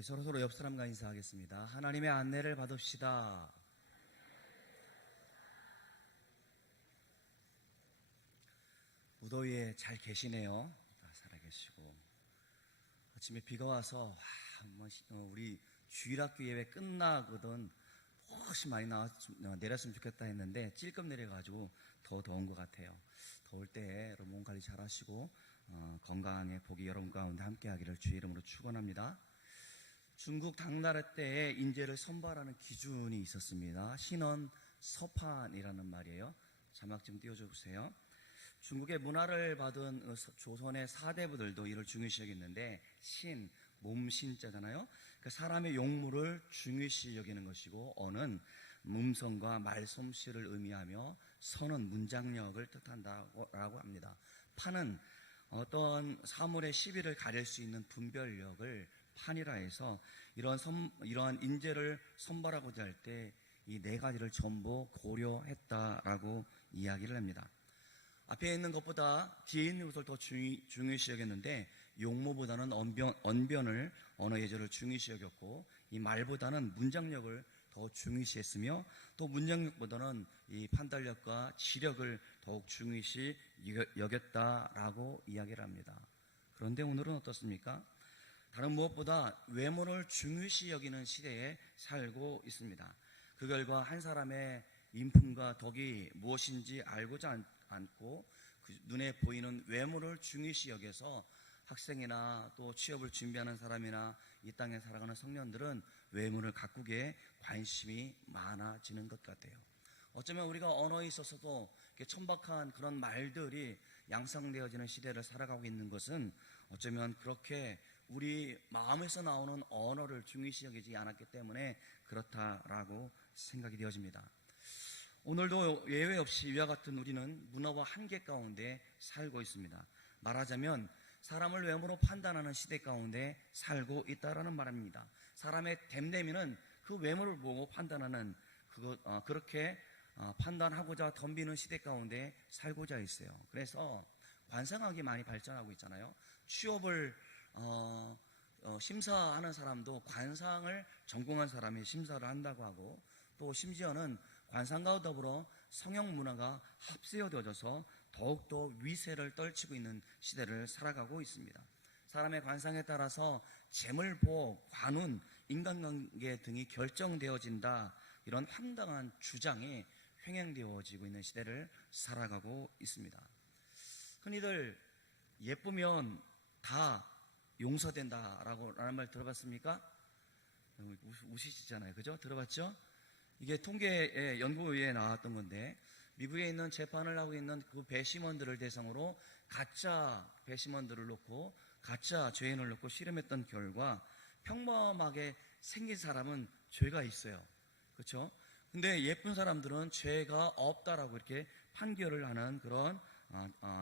우리 서로 옆 사람과 인사하겠습니다. 하나님의 안내를 받읍시다. 무더위에 잘 계시네요. 살아계시고 아침에 비가 와서 우리 주일학교 예배 끝나거든 훨씬 많이 내렸으면 좋겠다 했는데 찔끔 내려가지고 더 더운 것 같아요. 더울 때 여러분 몸 관리 잘 하시고 건강하게 복이 여러분 가운데 함께 하기를 주의 이름으로 축원합니다. 중국 당나라 때에 인재를 선발하는 기준이 있었습니다. 신원 서판이라는 말이에요. 자막 좀 띄워주세요. 중국의 문화를 받은 조선의 사대부들도 이를 중요시 여겼는데 신, 몸신자잖아요. 그 사람의 용모를 중요시 여기는 것이고 언은 음성과 말솜씨를 의미하며 선은 문장력을 뜻한다고 합니다. 판은 어떤 사물의 시비를 가릴 수 있는 분별력을 판이라 해서 이러한 인재를 선발하고자 할 때 이 네 가지를 전부 고려했다라고 이야기를 합니다. 앞에 있는 것보다 뒤에 있는 것을 더 중요시 여겼는데 용모보다는 언변을 언어 예절을 중요시 여겼고 이 말보다는 문장력을 더 중요시했으며 또 문장력보다는 이 판단력과 지력을 더욱 중요시 여겼다라고 이야기를 합니다. 그런데 오늘은 어떻습니까? 다른 무엇보다 외모를 중요시 여기는 시대에 살고 있습니다. 그 결과 한 사람의 인품과 덕이 무엇인지 알고자 않고 그 눈에 보이는 외모를 중요시 여겨서 학생이나 또 취업을 준비하는 사람이나 이 땅에 살아가는 청년들은 외모를 가꾸기에 관심이 많아지는 것 같아요. 어쩌면 우리가 언어에 있어서도 천박한 그런 말들이 양상되어지는 시대를 살아가고 있는 것은 어쩌면 그렇게 우리 마음에서 나오는 언어를 중요시 여기지 않았기 때문에 그렇다라고 생각이 되어집니다. 오늘도 예외 없이 이와 같은 우리는 문화와 한계 가운데 살고 있습니다. 말하자면 사람을 외모로 판단하는 시대 가운데 살고 있다라는 말입니다. 사람의 됨됨이는 그 외모를 보고 판단하는 그렇게 판단하고자 덤비는 시대 가운데 살고자 있어요. 그래서 관상학이 많이 발전하고 있잖아요. 취업을 심사하는 사람도 관상을 전공한 사람이 심사를 한다고 하고 또 심지어는 관상과 더불어 성형 문화가 합세어져서 더욱더 위세를 떨치고 있는 시대를 살아가고 있습니다. 사람의 관상에 따라서 재물복, 관운, 인간관계 등이 결정되어진다. 이런 황당한 주장이 횡행되어지고 있는 시대를 살아가고 있습니다. 흔히들 예쁘면 다 용서된다라고 라는 말 들어봤습니까? 우시잖아요. 그죠? 들어봤죠? 이게 통계의 연구에 나왔던 건데 미국에 있는 재판을 하고 있는 그 배심원들을 대상으로 가짜 배심원들을 놓고 가짜 죄인을 놓고 실험했던 결과 평범하게 생긴 사람은 죄가 있어요. 그렇죠? 근데 예쁜 사람들은 죄가 없다라고 이렇게 판결을 하는 그런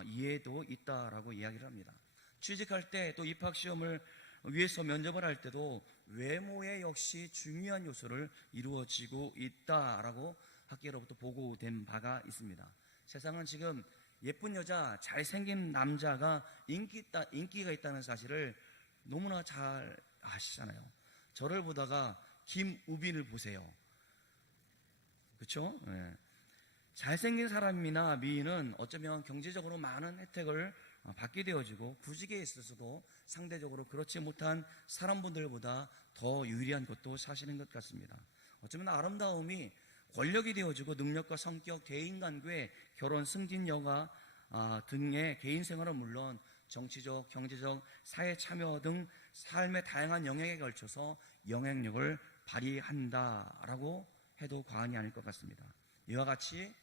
이해도 있다라고 이야기를 합니다. 취직할 때 또 입학시험을 위해서 면접을 할 때도 외모에 역시 중요한 요소를 이루어지고 있다라고 학계로부터 보고된 바가 있습니다. 세상은 지금 예쁜 여자, 잘생긴 남자가 인기가 있다는 사실을 너무나 잘 아시잖아요. 저를 보다가 김우빈을 보세요. 그렇죠? 네. 잘생긴 사람이나 미인은 어쩌면 경제적으로 많은 혜택을 받게 되어지고 구직에 있어서도 상대적으로 그렇지 못한 사람분들보다 더 유리한 것도 사실인 것 같습니다. 어쩌면 아름다움이 권력이 되어지고 능력과 성격, 대인관계, 결혼, 승진, 여가 등의 개인 생활은 물론 정치적, 경제적, 사회 참여 등 삶의 다양한 영역에 걸쳐서 영향력을 발휘한다라고 해도 과언이 아닐 것 같습니다. 이와 같이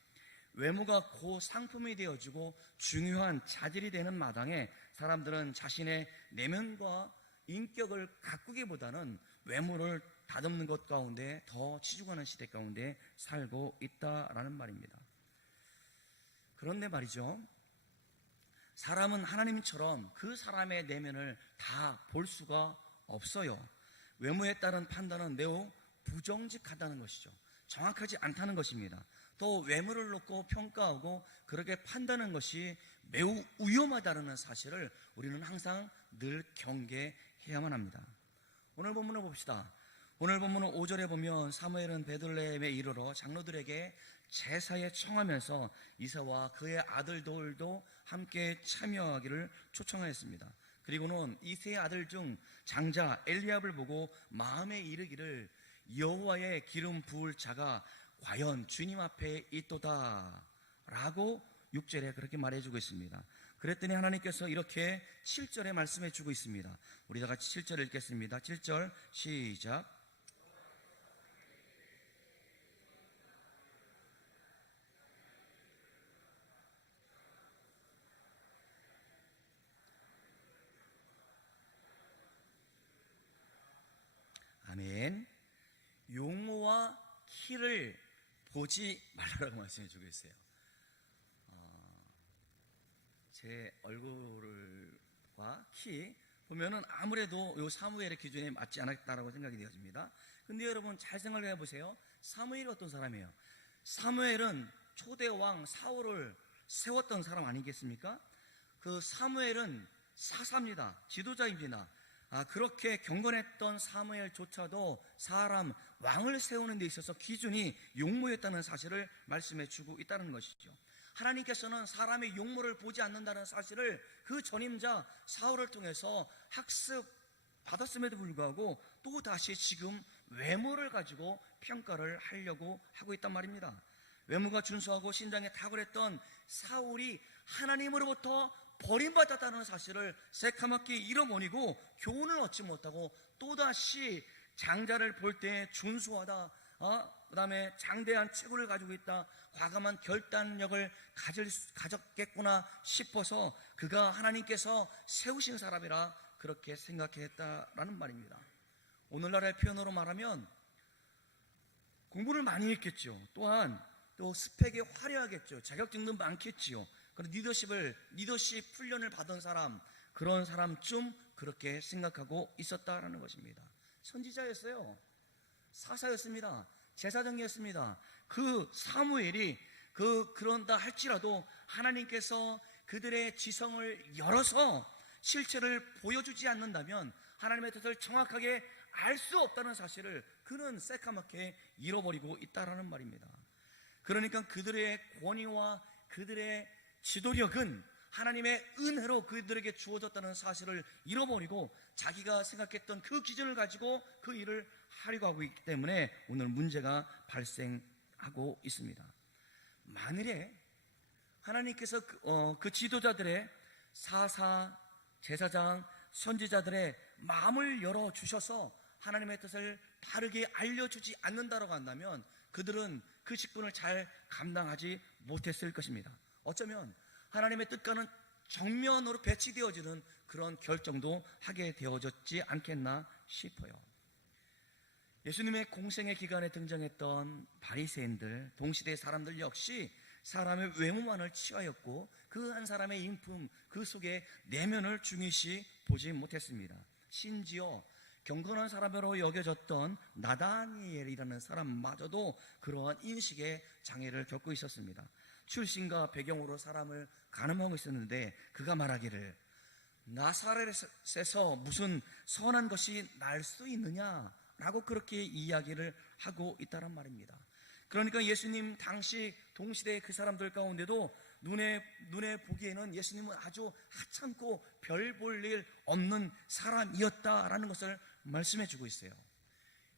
외모가 고 상품이 되어지고 중요한 자질이 되는 마당에 사람들은 자신의 내면과 인격을 가꾸기보다는 외모를 다듬는 것 가운데 더 치중하는 시대 가운데 살고 있다라는 말입니다. 그런데 말이죠. 사람은 하나님처럼 그 사람의 내면을 다 볼 수가 없어요. 외모에 따른 판단은 매우 부정직하다는 것이죠. 정확하지 않다는 것입니다. 또 외모를 놓고 평가하고 그렇게 판단하는 것이 매우 위험하다는 사실을 우리는 항상 늘 경계해야만 합니다. 오늘 본문을 봅시다. 오늘 본문은 5절에 보면 사무엘은 베들레헴에 이르러 장로들에게 제사에 청하면서 이사와 그의 아들들도 함께 참여하기를 초청하였습니다. 그리고는 이 세 아들 중 장자 엘리압을 보고 마음에 이르기를 여호와의 기름 부을 자가 과연 주님 앞에 있도다 라고 6절에 그렇게 말해주고 있습니다. 그랬더니 하나님께서 이렇게 7절에 말씀해주고 있습니다. 우리 다 같이 7절 읽겠습니다. 7절 시작. 아멘. 용모와 키를 보지 말라고 말씀해 주고 있어요. 제 얼굴과 키 보면은 아무래도 요 사무엘의 기준에 맞지 않았다라고 생각이 되어집니다. 근데 여러분 잘 생각을 해보세요. 사무엘이 어떤 사람이에요? 사무엘은 초대 왕 사울을 세웠던 사람 아니겠습니까? 그 사무엘은 사사입니다. 지도자입니다. 그렇게 경건했던 사무엘조차도 사람 왕을 세우는 데 있어서 기준이 용모였다는 사실을 말씀해 주고 있다는 것이죠. 하나님께서는 사람의 용모를 보지 않는다는 사실을 그 전임자 사울을 통해서 학습받았음에도 불구하고 또 다시 지금 외모를 가지고 평가를 하려고 하고 있단 말입니다. 외모가 준수하고 신장에 탁월했던 사울이 하나님으로부터 버림받았다는 사실을 새카맣게 잃어버리고 교훈을 얻지 못하고 또다시 장자를 볼 때 준수하다, 그 다음에 장대한 체구를 가지고 있다, 과감한 결단력을 가졌겠구나 싶어서 그가 하나님께서 세우신 사람이라 그렇게 생각했다라는 말입니다. 오늘날의 표현으로 말하면 공부를 많이 했겠죠. 또한 또 스펙이 화려하겠죠. 자격증도 많겠지요. 그런 리더십 훈련을 받은 사람, 그런 사람쯤 그렇게 생각하고 있었다라는 것입니다. 선지자였어요. 사사였습니다. 제사장이었습니다. 그 사무엘이 그런다 할지라도 하나님께서 그들의 지성을 열어서 실체를 보여주지 않는다면 하나님의 뜻을 정확하게 알 수 없다는 사실을 그는 새까맣게 잃어버리고 있다라는 말입니다. 그러니까 그들의 권위와 그들의 지도력은 하나님의 은혜로 그들에게 주어졌다는 사실을 잃어버리고 자기가 생각했던 그 기준을 가지고 그 일을 하려고 하고 있기 때문에 오늘 문제가 발생하고 있습니다. 만일에 하나님께서 그 지도자들의 사사, 제사장, 선지자들의 마음을 열어주셔서 하나님의 뜻을 바르게 알려주지 않는다고 한다면 그들은 그 직분을 잘 감당하지 못했을 것입니다. 어쩌면 하나님의 뜻과는 정면으로 배치되어지는 그런 결정도 하게 되어졌지 않겠나 싶어요. 예수님의 공생의 기간에 등장했던 바리새인들, 동시대 사람들 역시 사람의 외모만을 취하였고 그 한 사람의 인품, 그 속에 내면을 중요시 보지 못했습니다. 심지어 경건한 사람으로 여겨졌던 나다니엘이라는 사람마저도 그러한 인식의 장애를 겪고 있었습니다. 출신과 배경으로 사람을 가늠하고 있었는데 그가 말하기를 나사렛에서 무슨 선한 것이 날 수 있느냐라고 그렇게 이야기를 하고 있다는 말입니다. 그러니까 예수님 당시 동시대 그 사람들 가운데도 눈에 보기에는 예수님은 아주 하찮고 별 볼 일 없는 사람이었다라는 것을 말씀해 주고 있어요.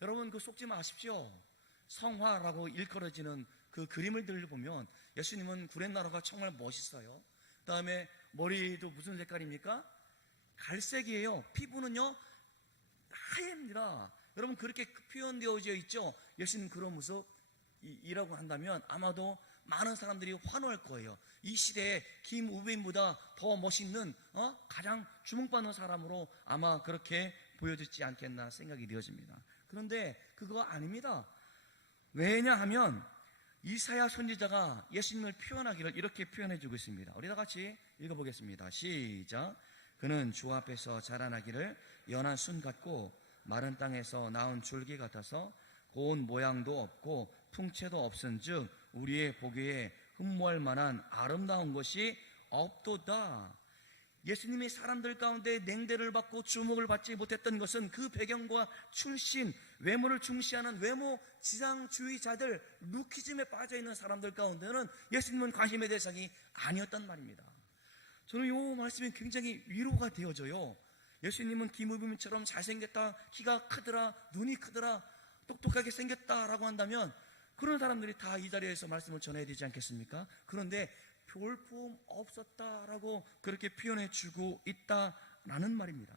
여러분 속지 마십시오. 성화라고 일컬어지는 그 그림을 들보면 예수님은 구렛나루가 정말 멋있어요. 그 다음에 머리도 무슨 색깔입니까? 갈색이에요. 피부는요 하얘입니다. 여러분 그렇게 표현되어져 있죠. 예수님 그런 모습이라고 한다면 아마도 많은 사람들이 환호할 거예요. 이 시대에 김우빈보다 더 멋있는 가장 주목받는 사람으로 아마 그렇게 보여지지 않겠나 생각이 되어집니다. 그런데 그거 아닙니다. 왜냐하면 이사야 선지자가 예수님을 표현하기를 이렇게 표현해주고 있습니다. 우리 다 같이 읽어보겠습니다. 시작. 그는 주 앞에서 자라나기를 연한 순 같고 마른 땅에서 나온 줄기 같아서 고운 모양도 없고 풍채도 없은즉 우리의 보기에 흠모할 만한 아름다운 것이 없도다. 예수님이 사람들 가운데 냉대를 받고 주목을 받지 못했던 것은 그 배경과 출신, 외모를 중시하는 외모 지상주의자들, 루키즘에 빠져있는 사람들 가운데는 예수님은 관심의 대상이 아니었단 말입니다. 저는 이 말씀이 굉장히 위로가 되어져요. 예수님은 김우빈처럼 잘생겼다, 키가 크더라, 눈이 크더라, 똑똑하게 생겼다라고 한다면 그런 사람들이 다 이 자리에서 말씀을 전해야 되지 않겠습니까? 그런데 볼품 없었다라고 그렇게 표현해 주고 있다라는 말입니다.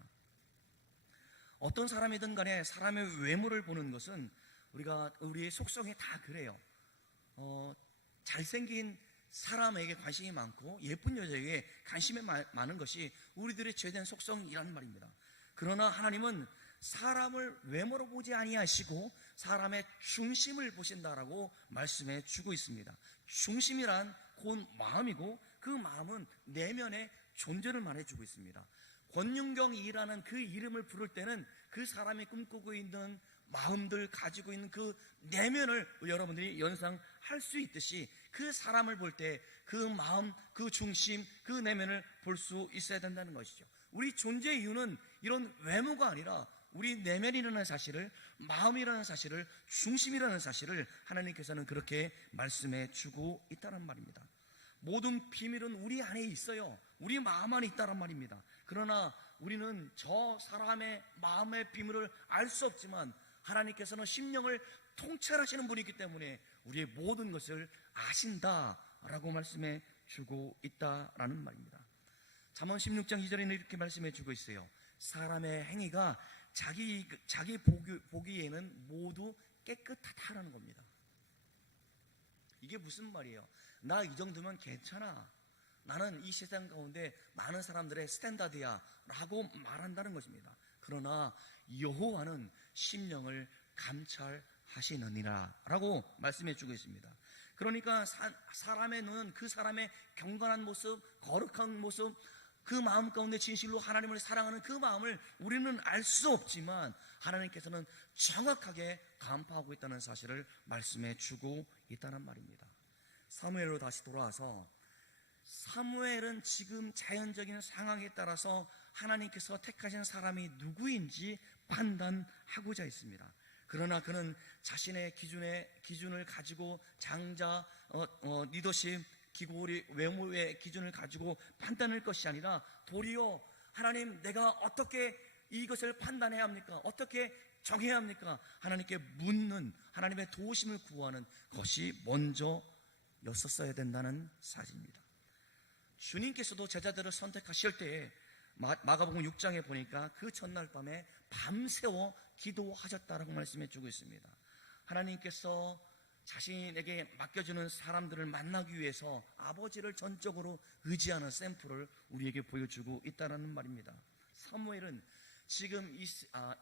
어떤 사람이든 간에 사람의 외모를 보는 것은 우리의 속성이 다 그래요. 잘생긴 사람에게 관심이 많고 예쁜 여자에게 관심이 많은 것이 우리들의 죄된 속성이라는 말입니다. 그러나 하나님은 사람을 외모로 보지 아니하시고 사람의 중심을 보신다라고 말씀해 주고 있습니다. 중심이란 곧 마음이고 그 마음은 내면의 존재를 말해주고 있습니다. 권윤경이라는 그 이름을 부를 때는 그 사람이 꿈꾸고 있는 마음들 가지고 있는 그 내면을 여러분들이 연상할 수 있듯이 그 사람을 볼 때 그 마음, 그 중심, 그 내면을 볼 수 있어야 된다는 것이죠. 우리 존재의 이유는 이런 외모가 아니라 우리 내면이라는 사실을, 마음이라는 사실을, 중심이라는 사실을 하나님께서는 그렇게 말씀해 주고 있다는 말입니다. 모든 비밀은 우리 안에 있어요. 우리 마음 안에 있다는 말입니다. 그러나 우리는 저 사람의 마음의 비밀을 알 수 없지만 하나님께서는 심령을 통찰하시는 분이기 때문에 우리의 모든 것을 아신다라고 말씀해 주고 있다라는 말입니다. 잠언 16장 2절에는 이렇게 말씀해 주고 있어요. 사람의 행위가 자기 보기에는 모두 깨끗하다라는 겁니다. 이게 무슨 말이에요? 나 이 정도면 괜찮아, 나는 이 세상 가운데 많은 사람들의 스탠다드야 라고 말한다는 것입니다. 그러나 여호와는 심령을 감찰하시느니라 라고 말씀해 주고 있습니다. 그러니까 사람의 눈은 그 사람의 경건한 모습, 거룩한 모습, 그 마음 가운데 진실로 하나님을 사랑하는 그 마음을 우리는 알 수 없지만 하나님께서는 정확하게 간파하고 있다는 사실을 말씀해 주고 있다는 말입니다. 사무엘로 다시 돌아와서 사무엘은 지금 자연적인 상황에 따라서 하나님께서 택하신 사람이 누구인지 판단하고자 했습니다. 그러나 그는 자신의 기준을 가지고 장자, 리더십, 기고리, 외모의 기준을 가지고 판단할 것이 아니라 도리어 하나님, 내가 어떻게 이것을 판단해야 합니까? 어떻게 정해야 합니까? 하나님께 묻는, 하나님의 도우심을 구하는 것이 먼저였었어야 된다는 사실입니다. 주님께서도 제자들을 선택하실 때에 마가복음 6장에 보니까 그 전날 밤에 밤새워 기도하셨다라고 말씀해 주고 있습니다. 하나님께서 자신에게 맡겨주는 사람들을 만나기 위해서 아버지를 전적으로 의지하는 샘플을 우리에게 보여주고 있다는 말입니다. 사무엘은 지금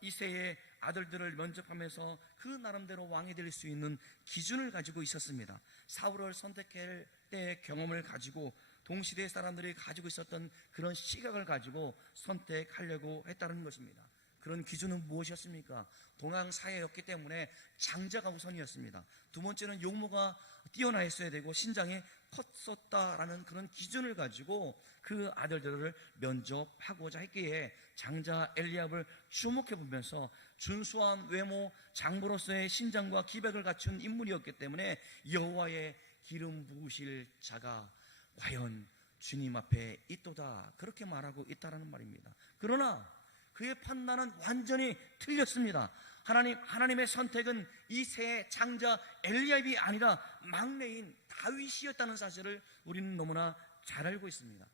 이새의 아들들을 면접하면서 그 나름대로 왕이 될 수 있는 기준을 가지고 있었습니다. 사울을 선택할 때의 경험을 가지고 동시대 사람들이 가지고 있었던 그런 시각을 가지고 선택하려고 했다는 것입니다. 그런 기준은 무엇이었습니까? 동양 사회였기 때문에 장자가 우선이었습니다. 두 번째는 용모가 뛰어나 있어야 되고 신장이 컸었다라는 그런 기준을 가지고 그 아들들을 면접하고자 했기에 장자 엘리압을 주목해 보면서 준수한 외모, 장부로서의 신장과 기백을 갖춘 인물이었기 때문에 여호와의 기름 부으실 자가 과연 주님 앞에 있도다, 그렇게 말하고 있다는 말입니다. 그러나 그의 판단은 완전히 틀렸습니다. 하나님의 선택은 이새의 장자 엘리압이 아니라 막내인 다윗이었다는 사실을 우리는 너무나 잘 알고 있습니다.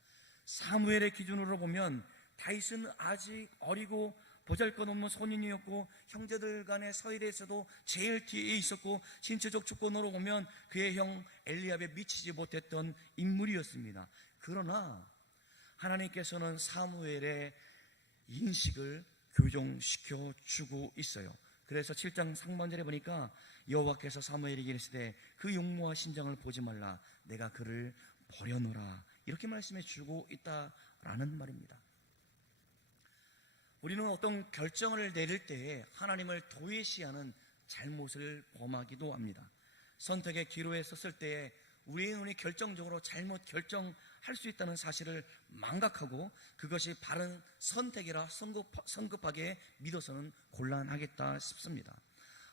사무엘의 기준으로 보면 다윗은 아직 어리고 보잘것없는 소년이었고 형제들 간의 서열에서도 제일 뒤에 있었고 신체적 조건으로 보면 그의 형 엘리압에 미치지 못했던 인물이었습니다. 그러나 하나님께서는 사무엘의 인식을 교정시켜 주고 있어요. 그래서 7장 상반절에 보니까 여호와께서 사무엘에게 이르시되 그 용모와 신장을 보지 말라, 내가 그를 버려놓으라, 이렇게 말씀해 주고 있다라는 말입니다. 우리는 어떤 결정을 내릴 때에 하나님을 도외시하는 잘못을 범하기도 합니다. 선택의 기로에 섰을 때에 우리의 눈이 결정적으로 잘못 결정할 수 있다는 사실을 망각하고 그것이 바른 선택이라 성급하게 믿어서는 곤란하겠다 싶습니다.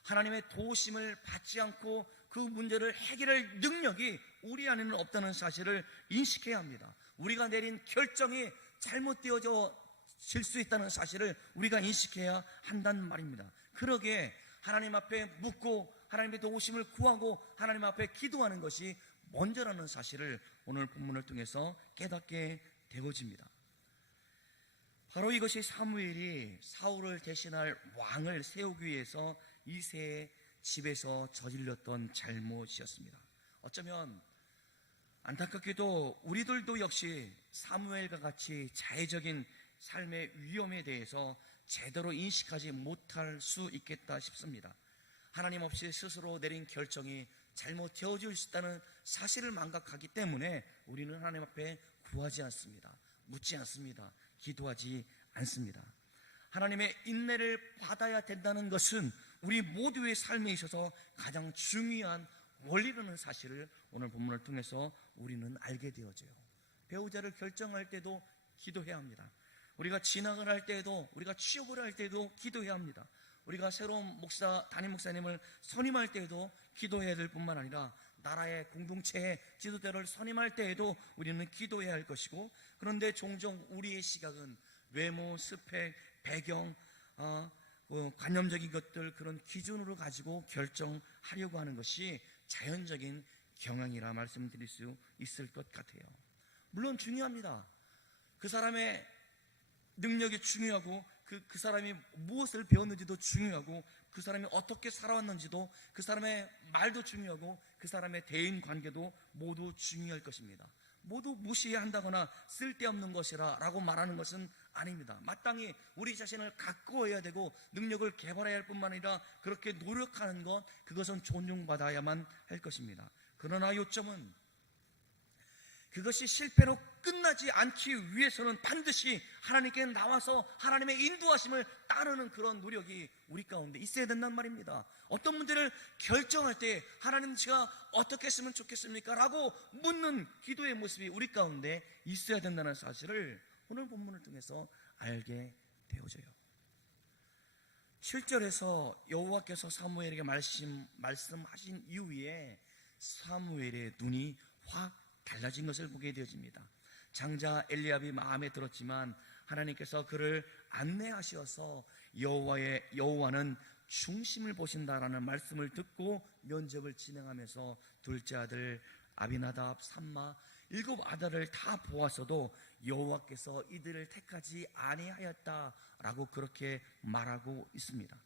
하나님의 도우심을 받지 않고 그 문제를 해결할 능력이 우리 안에는 없다는 사실을 인식해야 합니다. 우리가 내린 결정이 잘못되어질 수 있다는 사실을 우리가 인식해야 한다는 말입니다. 그러기에 하나님 앞에 묻고 하나님의 도우심을 구하고 하나님 앞에 기도하는 것이 먼저라는 사실을 오늘 본문을 통해서 깨닫게 되어집니다. 바로 이것이 사무엘이 사울을 대신할 왕을 세우기 위해서 이새의 집에서 저질렀던 잘못이었습니다. 어쩌면 안타깝게도 우리들도 역시 사무엘과 같이 자의적인 삶의 위험에 대해서 제대로 인식하지 못할 수 있겠다 싶습니다. 하나님 없이 스스로 내린 결정이 잘못되어질 수 있다는 사실을 망각하기 때문에 우리는 하나님 앞에 구하지 않습니다. 묻지 않습니다. 기도하지 않습니다. 하나님의 인내를 받아야 된다는 것은 우리 모두의 삶에 있어서 가장 중요한 원리라는 사실을 오늘 본문을 통해서 우리는 알게 되어져요. 배우자를 결정할 때도 기도해야 합니다. 우리가 진학을 할 때에도, 우리가 취업을 할 때에도 기도해야 합니다. 우리가 새로운 담임 목사님을 선임할 때에도 기도해야 될 뿐만 아니라 나라의 공동체의 지도자를 선임할 때에도 우리는 기도해야 할 것이고, 그런데 종종 우리의 시각은 외모, 스펙, 배경, 관념적인 것들, 그런 기준으로 가지고 결정하려고 하는 것이 자연적인 경향이라 말씀드릴 수 있을 것 같아요. 물론 중요합니다. 그 사람의 능력이 중요하고 그 사람이 무엇을 배웠는지도 중요하고 그 사람이 어떻게 살아왔는지도, 그 사람의 말도 중요하고 그 사람의 대인 관계도 모두 중요할 것입니다. 모두 무시한다거나 쓸데없는 것이라 라고 말하는 것은 아닙니다. 마땅히 우리 자신을 가꾸어야 되고 능력을 개발해야 할 뿐만 아니라 그렇게 노력하는 것, 그것은 존중받아야만 할 것입니다. 그러나 요점은 그것이 실패로 끝나지 않기 위해서는 반드시 하나님께 나와서 하나님의 인도하심을 따르는 그런 노력이 우리 가운데 있어야 된단 말입니다. 어떤 문제를 결정할 때 하나님, 제가 어떻게 했으면 좋겠습니까? 라고 묻는 기도의 모습이 우리 가운데 있어야 된다는 사실을 오늘 본문을 통해서 알게 되어져요. 7절에서 여호와께서 사무엘에게 말씀하신 이후에 사무엘의 눈이 확 달라진 것을 보게 되어집니다. 장자 엘리압이 마음에 들었지만 하나님께서 그를 안내하셔서 여호와는 중심을 보신다라는 말씀을 듣고 면접을 진행하면서 둘째 아들 아비나답, 삼마, 7 아들을 다 보았어도 여호와께서 이들을 택하지 아니하였다라고 그렇게 말하고 있습니다.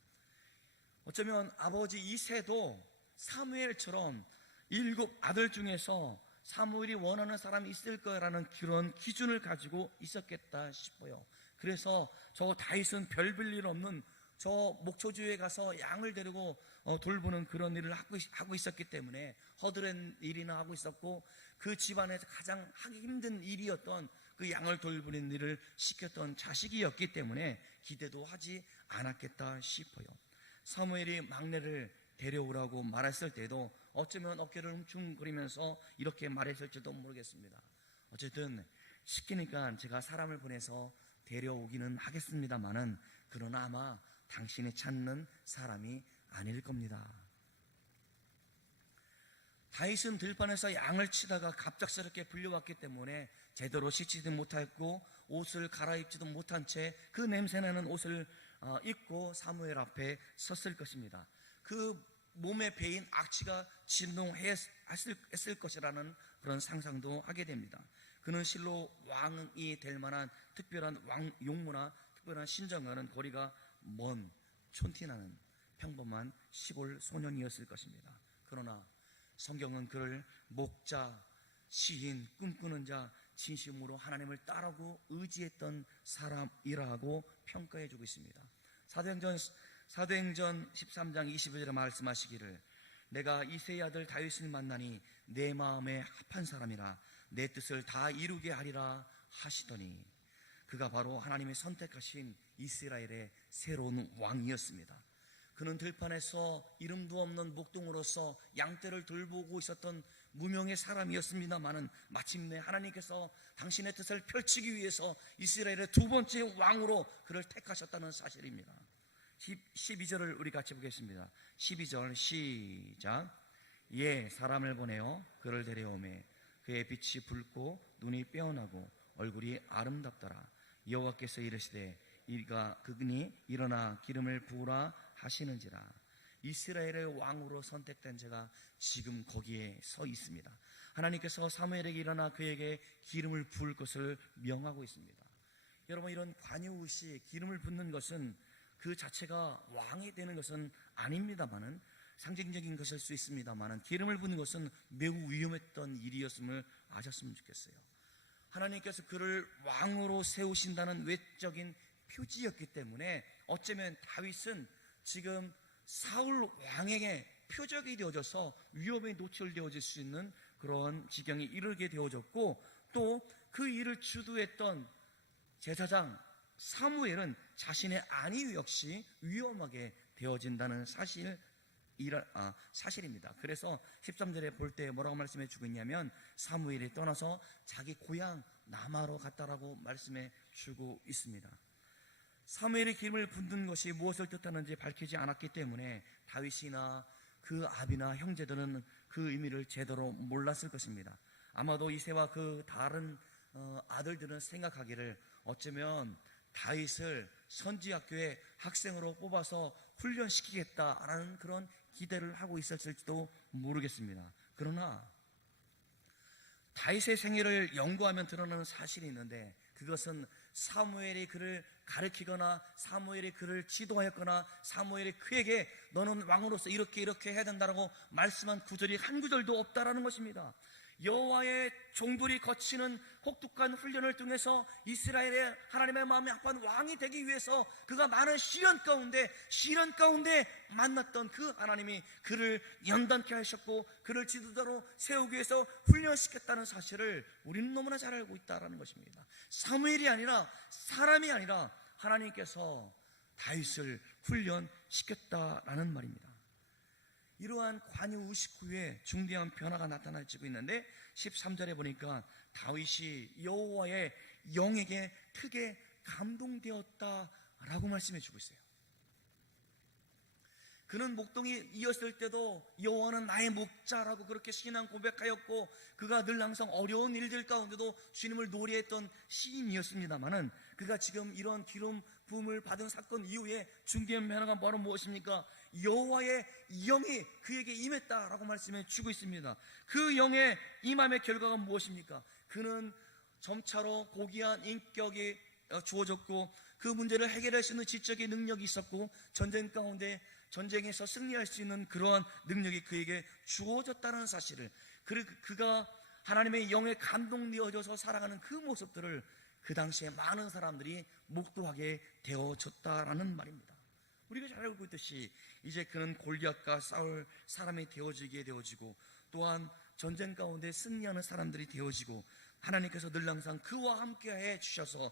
어쩌면 아버지 이새도 사무엘처럼 7 아들 중에서 사무엘이 원하는 사람이 있을 거라는 그런 기준을 가지고 있었겠다 싶어요. 그래서 저 다윗은 별 볼 일 없는 저 목초지에 가서 양을 데리고 돌보는 그런 일을 하고 있었기 때문에 허드렛 일이나 하고 있었고, 그 집안에서 가장 하기 힘든 일이었던 그 양을 돌보는 일을 시켰던 자식이었기 때문에 기대도 하지 않았겠다 싶어요. 사무엘이 막내를 데려오라고 말했을 때도 어쩌면 어깨를 훔충거리면서 이렇게 말했을지도 모르겠습니다. 어쨌든 시키니까 제가 사람을 보내서 데려오기는 하겠습니다만은 그러나 아마 당신이 찾는 사람이 아닐 겁니다. 다윗은 들판에서 양을 치다가 갑작스럽게 불려왔기 때문에 제대로 씻지도 못했고 옷을 갈아입지도 못한 채 그 냄새나는 옷을 입고 사무엘 앞에 섰을 것입니다. 그 몸에 베인 악취가 진동했을 것이라는 그런 상상도 하게 됩니다. 그는 실로 왕이 될 만한 특별한 왕 용모나 특별한 신정하는 거리가 먼 촌티나는 평범한 시골 소년이었을 것입니다. 그러나 성경은 그를 목자, 시인, 꿈꾸는 자, 진심으로 하나님을 따르고 의지했던 사람이라고 평가해주고 있습니다. 사도행전 13장 21절에 말씀하시기를 내가 이새의 아들 다윗을 만나니 내 마음에 합한 사람이라 내 뜻을 다 이루게 하리라 하시더니 그가 바로 하나님이 선택하신 이스라엘의 새로운 왕이었습니다. 그는 들판에서 이름도 없는 목동으로서 양떼를 돌보고 있었던 무명의 사람이었습니다마는 마침내 하나님께서 당신의 뜻을 펼치기 위해서 이스라엘의 두 번째 왕으로 그를 택하셨다는 사실입니다. 12절을 우리 같이 보겠습니다. 12절 시작. 예, 사람을 보내어 그를 데려오매 그의 빛이 붉고 눈이 빼어나고 얼굴이 아름답더라. 여호와께서 이르시되 그분이 일어나 기름을 부으라 하시는지라. 이스라엘의 왕으로 선택된 자가 지금 거기에 서 있습니다. 하나님께서 사무엘에게 일어나 그에게 기름을 부을 것을 명하고 있습니다. 여러분, 이런 관유의식, 기름을 붓는 것은 그 자체가 왕이 되는 것은 아닙니다만은 상징적인 것일 수 있습니다만은 기름을 붓는 것은 매우 위험했던 일이었음을 아셨으면 좋겠어요. 하나님께서 그를 왕으로 세우신다는 외적인 표지였기 때문에 어쩌면 다윗은 지금 사울 왕에게 표적이 되어져서 위험에 노출되어질 수 있는 그런 지경에 이르게 되어졌고, 또 그 일을 주도했던 제사장 사무엘은 자신의 안위 역시 위험하게 되어진다는 사실입니다. 그래서 13절에 볼 때 뭐라고 말씀해 주고 있냐면 사무엘이 떠나서 자기 고향 라마로 갔다라고 말씀해 주고 있습니다. 사무엘의 기름을 붓는 것이 무엇을 뜻하는지 밝히지 않았기 때문에 다윗이나 그 아비나 형제들은 그 의미를 제대로 몰랐을 것입니다. 아마도 이새와 그 다른 아들들은 생각하기를 어쩌면 다윗을 선지학교의 학생으로 뽑아서 훈련시키겠다라는 그런 기대를 하고 있었을지도 모르겠습니다. 그러나 다윗의 생애를 연구하면 드러나는 사실이 있는데, 그것은 사무엘이 그를 가르치거나 사무엘이 그를 지도하였거나 사무엘이 그에게 너는 왕으로서 이렇게 해야 된다라고 말씀한 구절이 한 구절도 없다라는 것입니다. 여호와의 종들이 거치는 혹독한 훈련을 통해서 이스라엘의 하나님의 마음에 합한 왕이 되기 위해서 그가 많은 시련 가운데 만났던 그 하나님이 그를 연단케 하셨고 그를 지도자로 세우기 위해서 훈련시켰다는 사실을 우리는 너무나 잘 알고 있다는 것입니다. 사무엘이 아니라 사람이 아니라 하나님께서 다윗을 훈련시켰다라는 말입니다. 이러한 관유 의식 후에 중대한 변화가 나타나지고 있는데 13절에 보니까 다윗이 여호와의 영에게 크게 감동되었다라고 말씀해 주고 있어요. 그는 목동이 이었을 때도 여호와는 나의 목자라고 그렇게 신앙 고백하였고 그가 늘 항상 어려운 일들 가운데도 주님을 노래했던 시인이었습니다마는 그가 지금 이런 기름 부음을 받은 사건 이후에 중대한 변화가 바로 무엇입니까? 여호와의 영이 그에게 임했다라고 말씀해 주고 있습니다. 그 영의 임함의 결과가 무엇입니까? 그는 점차로 고귀한 인격이 주어졌고 그 문제를 해결할 수 있는 지적인 능력이 있었고 전쟁 가운데 전쟁에서 승리할 수 있는 그러한 능력이 그에게 주어졌다는 사실을, 그가 하나님의 영에 감동되어져서 살아가는 그 모습들을 그 당시에 많은 사람들이 목도하게 되어졌다라는 말입니다. 우리가 잘 알고 있듯이 이제 그는 골리앗과 싸울 사람이 되어지고 또한 전쟁 가운데 승리하는 사람들이 되어지고 하나님께서 늘 항상 그와 함께 해 주셔서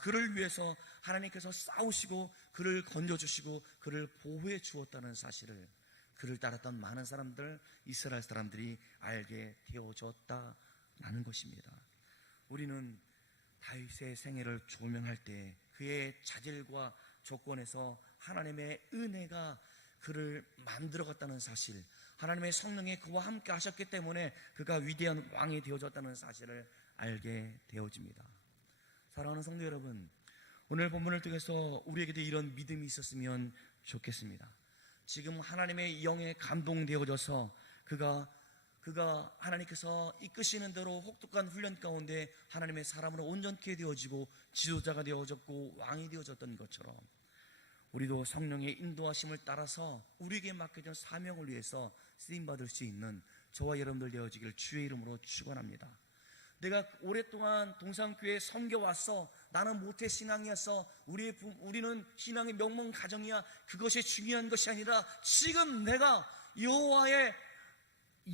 그를 위해서 하나님께서 싸우시고 그를 건져주시고 그를 보호해 주었다는 사실을 그를 따랐던 많은 사람들, 이스라엘 사람들이 알게 되어졌다라는 것입니다. 우리는 다윗의 생애를 조명할 때 그의 자질과 조건에서 하나님의 은혜가 그를 만들어갔다는 사실, 하나님의 성령이 그와 함께 하셨기 때문에 그가 위대한 왕이 되어졌다는 사실을 알게 되어집니다. 사랑하는 성도 여러분, 오늘 본문을 통해서 우리에게도 이런 믿음이 있었으면 좋겠습니다. 지금 하나님의 영에 감동되어져서 그가 하나님께서 이끄시는 대로 혹독한 훈련 가운데 하나님의 사람으로 온전케 되어지고 지도자가 되어졌고 왕이 되어졌던 것처럼 우리도 성령의 인도하심을 따라서 우리에게 맡겨진 사명을 위해서 쓰임받을 수 있는 저와 여러분들 되어지기를 주의 이름으로 축원합니다. 내가 오랫동안 동산교회에 섬겨왔어, 나는 모태신앙이었어, 우리는 신앙의 명문 가정이야, 그것이 중요한 것이 아니라 지금 내가 여호와의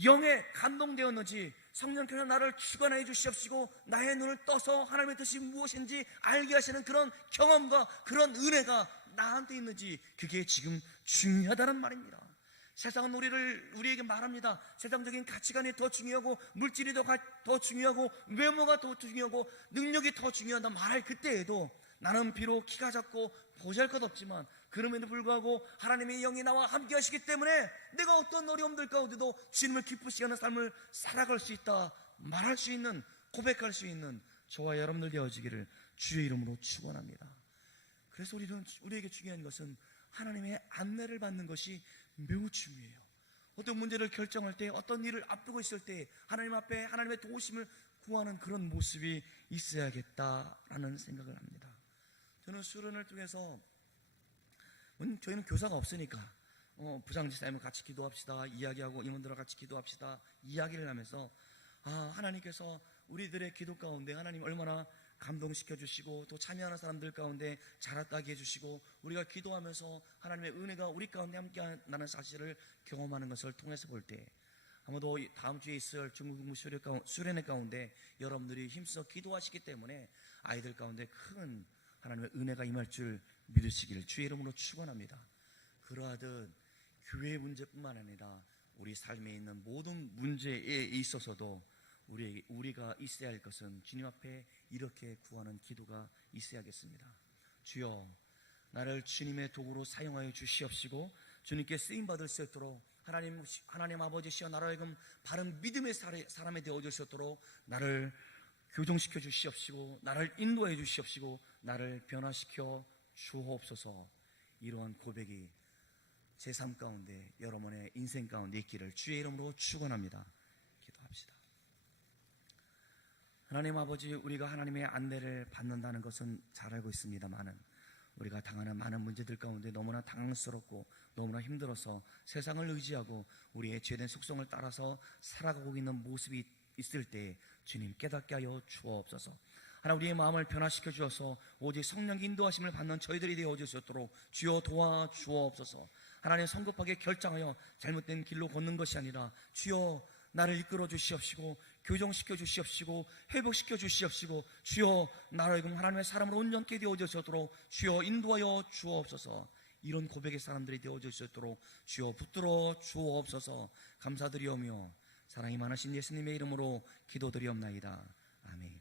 영에 감동되었는지 성령께서 나를 주관해 주시옵시고 나의 눈을 떠서 하나님의 뜻이 무엇인지 알게 하시는 그런 경험과 그런 은혜가 나한테 있는지, 그게 지금 중요하다는 말입니다. 세상은 우리에게 말합니다. 세상적인 가치관이 더 중요하고 물질이 더 중요하고 외모가 더 중요하고 능력이 더 중요하다 말할 그때에도 나는 비록 키가 작고 보잘것없지만 그럼에도 불구하고 하나님의 영이 나와 함께 하시기 때문에 내가 어떤 어려움들 가운데도 주님을 기쁘시게 하는 삶을 살아갈 수 있다 말할 수 있는, 고백할 수 있는 저와 여러분들 되어지기를 주의 이름으로 축원합니다. 그래서 우리에게 중요한 것은 하나님의 안내를 받는 것이 매우 중요해요. 어떤 문제를 결정할 때, 어떤 일을 앞두고 있을 때 하나님 앞에 하나님의 도우심을 구하는 그런 모습이 있어야겠다라는 생각을 합니다. 저는 수련을 통해서, 저희는 교사가 없으니까 부장지사님을 같이 기도합시다 이야기하고 임원들과 같이 기도합시다 이야기를 하면서 하나님께서 우리들의 기도 가운데 하나님 얼마나 감동시켜 주시고 또 참여하는 사람들 가운데 자랐다게 해주시고 우리가 기도하면서 하나님의 은혜가 우리 가운데 함께한다는 사실을 경험하는 것을 통해서 볼 때 아무도 다음 주에 있을 중국무 수련회 가운데 여러분들이 힘써 기도하시기 때문에 아이들 가운데 큰 하나님의 은혜가 임할 줄 믿으시기를 주의 이름으로 축원합니다. 그러하듯 교회 문제뿐만 아니라 우리 삶에 있는 모든 문제에 있어서도 우리가 있어야 할 것은 주님 앞에 이렇게 구하는 기도가 있어야겠습니다. 주여, 나를 주님의 도구로 사용하여 주시옵시고 주님께 쓰임받을 수 있도록 하나님 아버지시여 나를 하여금 바른 믿음의 사람이 되어 주시도록 나를 교정시켜 주시옵시고 나를 인도해 주시옵시고 나를 변화시켜 주옵소서. 이러한 고백이 제 삶 가운데 여러분의 인생 가운데 있기를 주의 이름으로 축원합니다. 기도합시다. 하나님 아버지, 우리가 하나님의 안내를 받는다는 것은 잘 알고 있습니다만은 우리가 당하는 많은 문제들 가운데 너무나 당황스럽고 너무나 힘들어서 세상을 의지하고 우리의 죄된 속성을 따라서 살아가고 있는 모습이 있을 때 주님 깨닫게 하여 주옵소서. 하나님, 우리의 마음을 변화시켜 주어서 오직 성령 인도하심을 받는 저희들이 되어 주시도록 주여 도와 주옵소서. 하나님, 성급하게 결정하여 잘못된 길로 걷는 것이 아니라 주여 나를 이끌어 주시옵시고 교정시켜 주시옵시고 회복시켜 주시옵시고 주여 나를 하여금 하나님의 사람으로 온전케 되어 주시도록 주여 인도하여 주옵소서. 이런 고백의 사람들이 되어 주시도록 주여 붙들어 주옵소서. 감사드리오며 사랑이 많으신 예수님의 이름으로 기도드리옵나이다. 아멘.